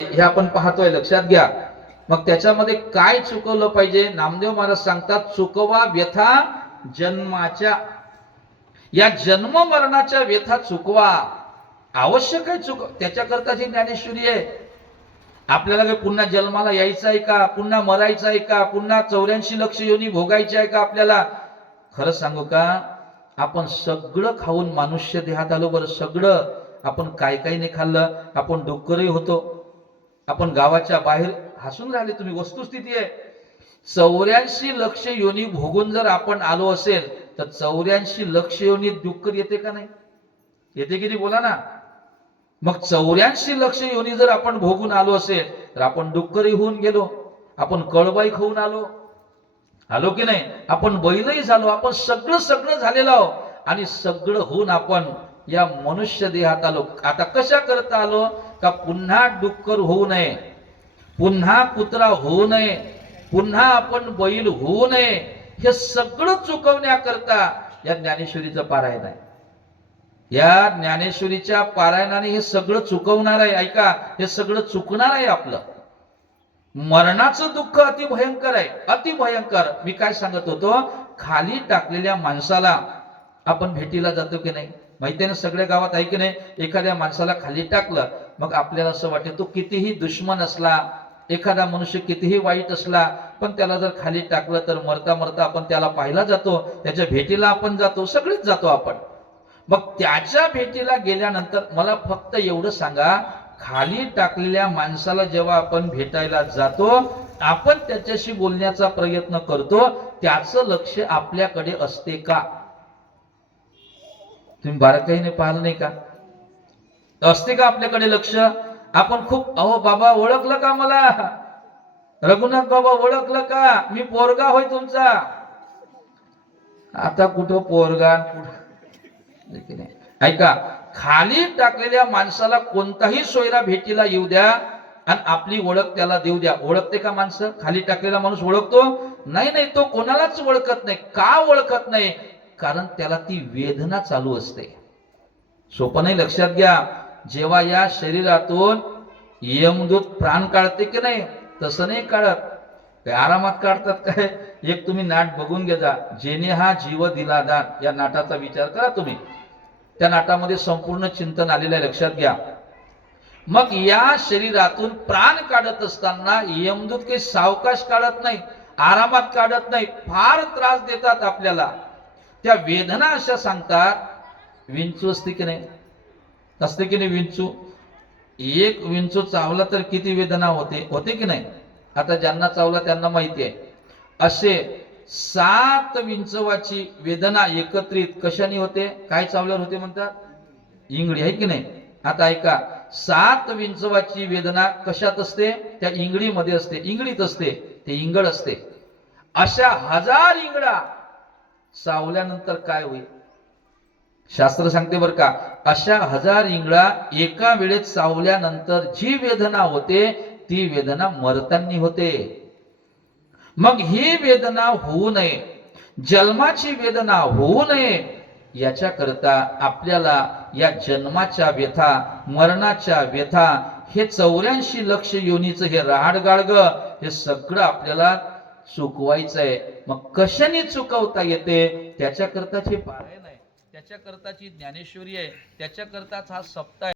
हे आपण पाहतोय, लक्षात घ्या. मग त्याच्यामध्ये काय चुकवलं पाहिजे? नामदेव महाराज सांगतात, चुकवा व्यथा जन्माच्या. या जन्म मरणाच्या व्यथा चुकवा. आवश्यक आहे चुक, त्याच्याकरता जी ज्ञानेश्वरी आहे. आपल्याला काही पुन्हा जन्माला यायचं आहे का? पुन्हा मरायचं आहे का? पुन्हा 84 लक्ष योनी भोगायची आहे का आपल्याला? खरं सांगू का, आपण सगळं खाऊन मनुष्य देहात आलो. बरं, सगळं आपण काय काय नाही खाल्लं. आपण डुक्करही होतो. आपण गावाच्या बाहेर हसून राहिले तुम्ही, वस्तुस्थिती आहे. 84 लक्ष योनी भोगून जर आपण आलो असेल तर 84 लक्ष योनी डुक्कर येते का नाही? येते की नाही, बोला ना. मग 84 लक्ष योनी जर आपण भोगून आलो असेल तर आपण डुक्करही होऊन गेलो. आपण कळबाई खाऊन आलो, आलो की नाही? आपण बैलही झालो. आपण सगळं सगळं झालेलो आहो. आणि सगळं होऊन आपण या मनुष्य देहात आलो. आता कशा करता आलो? का पुन्हा डुक्कर होऊ नये, पुन्हा कुत्रा होऊ नये, पुन्हा आपण बैल होऊ नये. हे सगळं चुकवण्याकरता या ज्ञानेश्वरीचं पारायण आहे. या ज्ञानेश्वरीच्या पारायणाने हे सगळं चुकवणार आहे. ऐका, हे सगळं चुकणार आहे. आपलं मरणाचं दुःख अति भयंकर आहे, अति भयंकर. मी काय सांगत होतो, खाली टाकलेल्या माणसाला आपण भेटीला जातो की नाही? माहिती आहे ना, सगळ्या गावात आहे की नाही? एखाद्या माणसाला खाली टाकलं, मग आपल्याला असं वाटतं, तो कितीही दुश्मन असला, एखादा मनुष्य कितीही वाईट असला, पण त्याला जर खाली टाकलं तर मरता मरता आपण त्याला पाहायला जातो, त्याच्या भेटीला आपण जातो, सगळेच जातो आपण. मग त्याच्या भेटीला गेल्यानंतर मला फक्त एवढं सांगा, खाली टाकलेल्या माणसाला जेव्हा आपण भेटायला जातो, आपण त्याच्याशी बोलण्याचा प्रयत्न करतो, त्याचं लक्ष आपल्याकडे असते का? तुम्ही बारकाईने पाहिलं नाही का? असते का आपल्याकडे लक्ष? आपण खूप, अहो बाबा ओळखलं का मला? रघुनाथ बाबा ओळखलं का? मी पोरगा होय तुमचा. आता कुठं पोरगा, कुठं? ऐका, खाली टाकलेल्या माणसाला कोणताही सोयरा भेटीला येऊ द्या आणि आपली ओळख त्याला देऊ द्या. ओळखते का माणसं? खाली टाकलेला माणूस ओळखतो? नाही नाही, तो कोणालाच ओळखत नाही. का ओळखत नाही? कारण त्याला ती वेदना चालू असते. सोपं नाही, लक्षात घ्या. जेव्हा या शरीरातून यमदूत प्राण काढते की नाही, तसं नाही काढत. काय आरामात काढतात काय? एक तुम्ही नाट बघून घ्या, जेने हा जीव दिला दान, या नाटाचा विचार करा तुम्ही. त्या नाटामध्ये संपूर्ण चिंतन आलेलं आहे, लक्षात घ्या. मग या शरीरातून प्राण काढत असताना यमदूत काही सावकाश काढत नाही, आरामात काढत नाही, फार त्रास देतात आपल्याला. त्या वेदना अशा सांगतात. विंचू असते की नाही? असते की नाही विंचू? एक विंचू चावला तर किती वेदना होते, होते की नाही? आता ज्यांना चावला त्यांना माहिती आहे. असे 7 विंचवाची वेदना एकत्रित कशाने होते? काय चावल्यावर होते म्हणतात? इंगळी, आहे की नाही? आता ऐका, 7 विंचवाची वेदना कशात असते? त्या इंगळीमध्ये असते, इंगळीत असते, ते इंगळ असते. अशा 1000 इंगळा चावल्यानंतर काय होईल? शास्त्र सांगते बर का, अशा 1000 इंगळा एका वेळेत चावल्यानंतर जी वेदना होते, ती वेदना मरताना होते. मग ही वेदना होऊ नये, जन्माची वेदना होऊ नये, याच्याकरता आपल्याला या जन्माच्या व्यथा, मरणाच्या व्यथा, हे 84 लक्ष योनीचं हे राहाडगाडग, हे सगळं आपल्याला चुकवायचं आहे. मग कशाने चुकवता येते? त्याच्याकरताचे पारायण आहे, त्याच्याकरताची ज्ञानेश्वरी आहे, त्याच्याकरताच हा सप्ताह आहे.